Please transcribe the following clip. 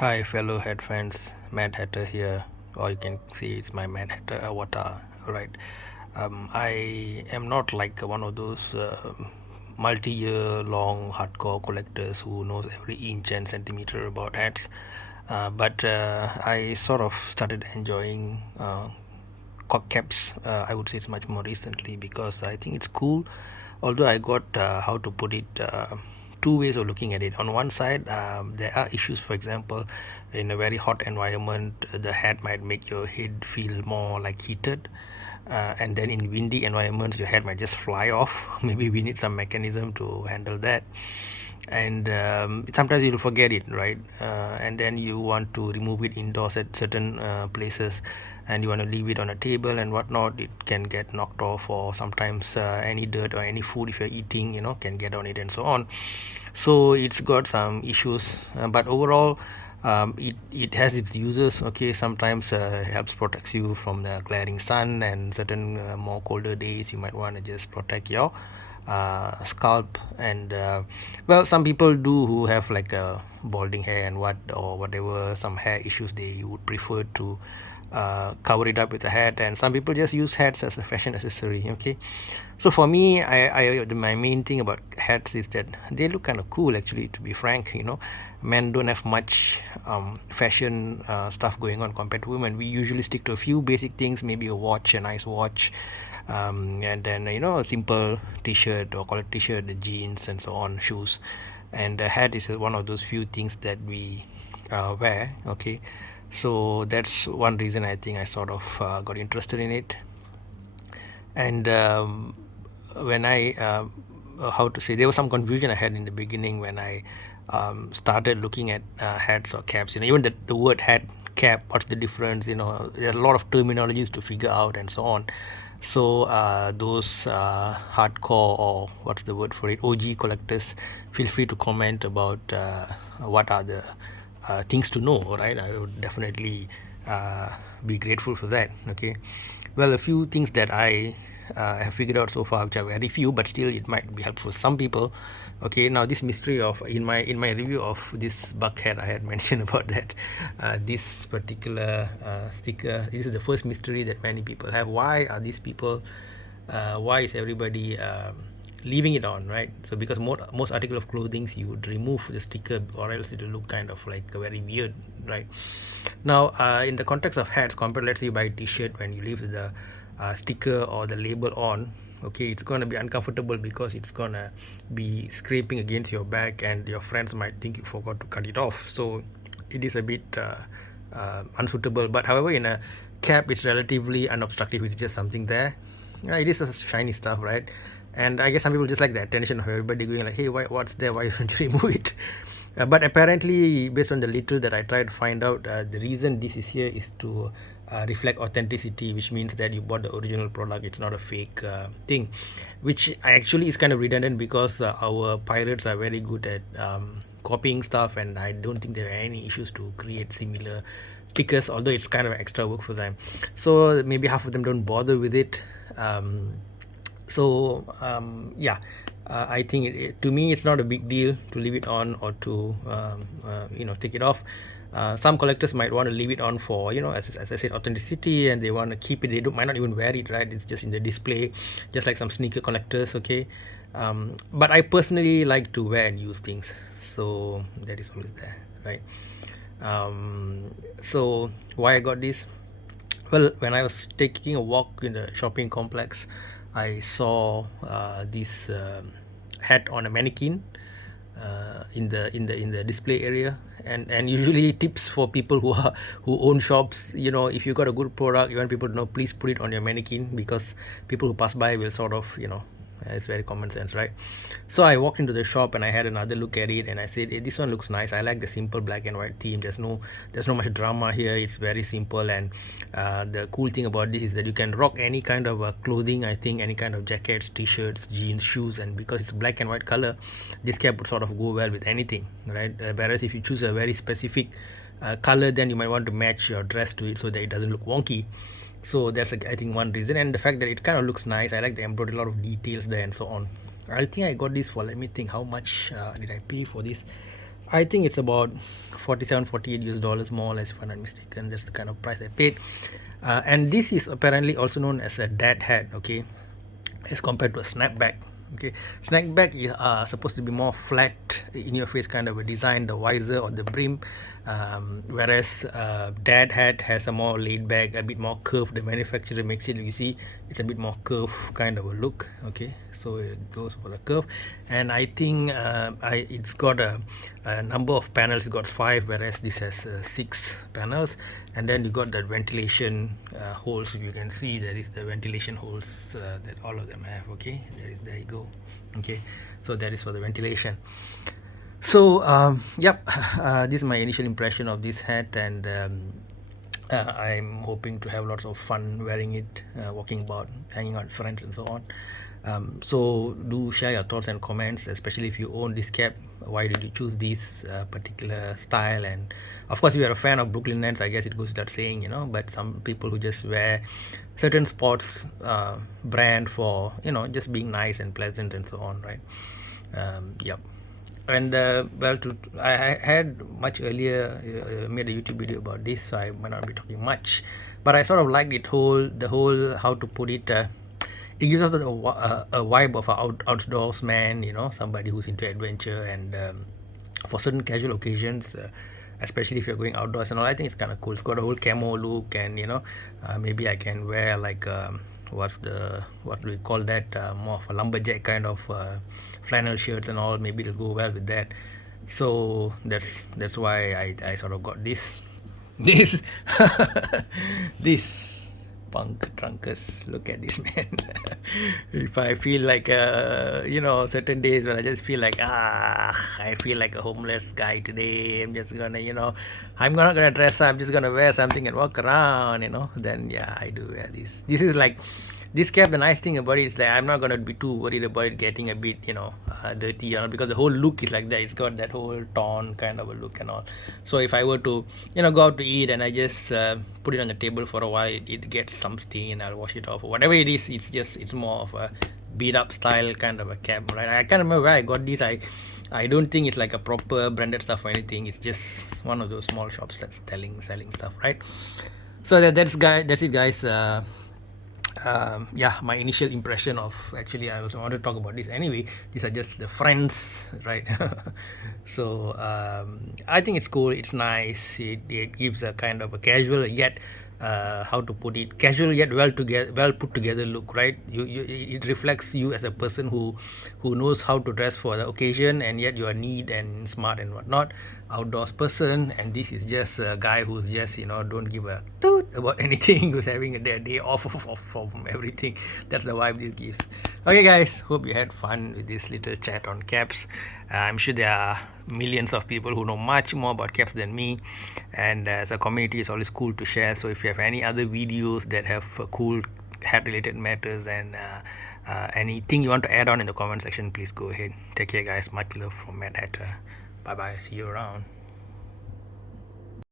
Hi, fellow head fans. Mad Hatter here, or you can see it's my Mad Hatter avatar. Right. I am not like one of those multi-year long hardcore collectors who knows every inch and centimeter about hats. But I sort of started enjoying cock caps. I would say it's much more recently because I think it's cool. Although I got how to put it. Two ways of looking at it. On one side, there are issues. For example, in a very hot environment, the hat might make your head feel more like heated, and then in windy environments, your hat might just fly off. Maybe we need some mechanism to handle that. And sometimes you'll forget it, right? And then you want to remove it indoors at certain places, and you want to leave it on a table and whatnot. It can get knocked off, or sometimes any dirt or any food if you're eating, can get on it and so on. So it's got some issues, but overall it has its uses. Okay, sometimes helps protects you from the glaring sun, and certain more colder days you might want to just protect your scalp. And well, some people do who have like a balding hair and whatever, some hair issues, they would prefer to cover it up with a hat, and some people just use hats as a fashion accessory. Okay, so for me, my main thing about hats is that they look kind of cool, actually, to be frank. Men don't have much fashion stuff going on compared to women. We usually stick to a few basic things, maybe a watch, a nice watch, and then a simple t-shirt, or collar t-shirt, the jeans and so on, shoes. And the hat is one of those few things that we wear. Okay, so that's one reason I think I sort of got interested in it. And when I how to say, there was some confusion I had in the beginning when I started looking at hats or caps. Even the word hat, cap, what's the difference? There's a lot of terminologies to figure out and so on. So those hardcore, or what's the word for it, OG collectors, feel free to comment about what are the things to know. Right, I would definitely be grateful for that. Okay, well, a few things that I have figured out so far, which are very few, but still it might be helpful for some people. Okay, now this mystery of, in my review of this buckhead, I had mentioned about that this particular sticker. This is the first mystery that many people have. Why are these people, why is everybody leaving it on, right? So because most article of clothing, you would remove the sticker, or else it will look kind of like very weird, right? Now in the context of hats, compared, let's say you buy a t-shirt, when you leave the sticker or the label on, okay, it's going to be uncomfortable because it's going to be scraping against your back, and your friends might think you forgot to cut it off. So it is a bit unsuitable. But however, in a cap, it's relatively unobstructive. It's just something there. It is a shiny stuff, right? And I guess some people just like the attention of everybody going like, hey, what's there, why don't you remove it? But apparently, based on the little that I tried to find out, the reason this is here is to reflect authenticity, which means that you bought the original product. It's not a fake thing, which actually is kind of redundant, because our pirates are very good at copying stuff, and I don't think there are any issues to create similar stickers, although it's kind of extra work for them. So maybe half of them don't bother with it. Yeah, I think to me, it's not a big deal to leave it on, or to take it off. Some collectors might want to leave it on for, as I said, authenticity, and they want to keep it. They might not even wear it, right? It's just in the display, just like some sneaker collectors. Okay, but I personally like to wear and use things, so that is always there, right? So why I got this? Well, when I was taking a walk in the shopping complex, I saw this hat on a mannequin in the display area. And usually tips for people who own shops, if you got a good product, you want people to know, please put it on your mannequin, because people who pass by will sort of, it's very common sense, right? So I walked into the shop and I had another look at it, and I said, hey, this one looks nice. I like the simple black and white theme. There's no much drama here. It's very simple. And the cool thing about this is that you can rock any kind of clothing, I think, any kind of jackets, t-shirts, jeans, shoes. And because it's black and white color, this cap would sort of go well with anything, right? Whereas if you choose a very specific color, then you might want to match your dress to it so that it doesn't look wonky. So that's, I think, one reason. And the fact that it kind of looks nice. I like the embroidery, a lot of details there and so on. I think I got this for, let me think, how much did I pay for this? I think it's about 47, 48 US dollars more or less, if I'm not mistaken. That's the kind of price I paid. And this is apparently also known as a dad hat, okay, as compared to a snapback. Okay, snapback is supposed to be more flat in your face kind of a design, the visor or the brim, whereas dad hat has a more laid back, a bit more curved. The manufacturer makes it, you see, it's a bit more curved kind of a look. Okay, so it goes for the curve, and I think it's got a number of panels. It's got 5, whereas this has 6 panels, and then you got the ventilation holes. You can see there is the ventilation holes that all of them have. Okay, there you go. Okay, so that is for the ventilation. So yep, this is my initial impression of this hat, and I'm hoping to have lots of fun wearing it, walking about, hanging out with friends and so on. So do share your thoughts and comments, especially if you own this cap. Why did you choose this particular style? And of course, if you're a fan of Brooklyn Nets, I guess it goes without saying, you know, but some people who just wear certain sports brand for, you know, just being nice and pleasant and so on, right? Yep. And well, I had much earlier made a YouTube video about this, so I might not be talking much, but I sort of liked the whole, how to put it, it gives us a vibe of an outdoors man, you know, somebody who's into adventure, and for certain casual occasions, especially if you're going outdoors and all, I think it's kind of cool. It's got a whole camo look, and you know, maybe I can wear like what do we call that, more of a lumberjack kind of flannel shirts and all. Maybe it'll go well with that. So that's why I sort of got this this this punk drunkers. Look at this man. If I feel like you know, certain days when I just feel like I feel like a homeless guy today, I'm just gonna, you know, I'm not gonna dress up, I'm just gonna wear something and walk around, you know, then yeah, I do wear this is like this cap. The nice thing about it is that I'm not gonna be too worried about it getting a bit, you know, dirty, you know, because the whole look is like that. It's got that whole torn kind of a look and all. So if I were to, you know, go out to eat and I just put it on the table for a while, it gets some stain, I'll wash it off or whatever it is. It's more of a beat up style kind of a cap, right? I can't remember where I got this. I don't think it's like a proper branded stuff or anything. It's just one of those small shops that's selling stuff, right? So that's it, guys. Yeah, my initial impression of, actually I also want to talk about this anyway. These are just the friends, right? So I think it's cool, it's nice, it gives a kind of a casual yet how to put it, casual yet well put together look, right? It reflects you as a person who knows how to dress for the occasion, and yet you are neat and smart and whatnot, outdoors person. And this is just a guy who's just, you know, don't give a toot about anything, who's having a day off from everything. That's the vibe this gives. Okay guys, hope you had fun with this little chat on caps. I'm sure there are millions of people who know much more about caps than me, and as a community it's always cool to share. So if you have any other videos that have cool hat related matters, and anything you want to add on in the comment section, please go ahead. Take care guys, much love from Mad Hatter. Bye bye, see you around.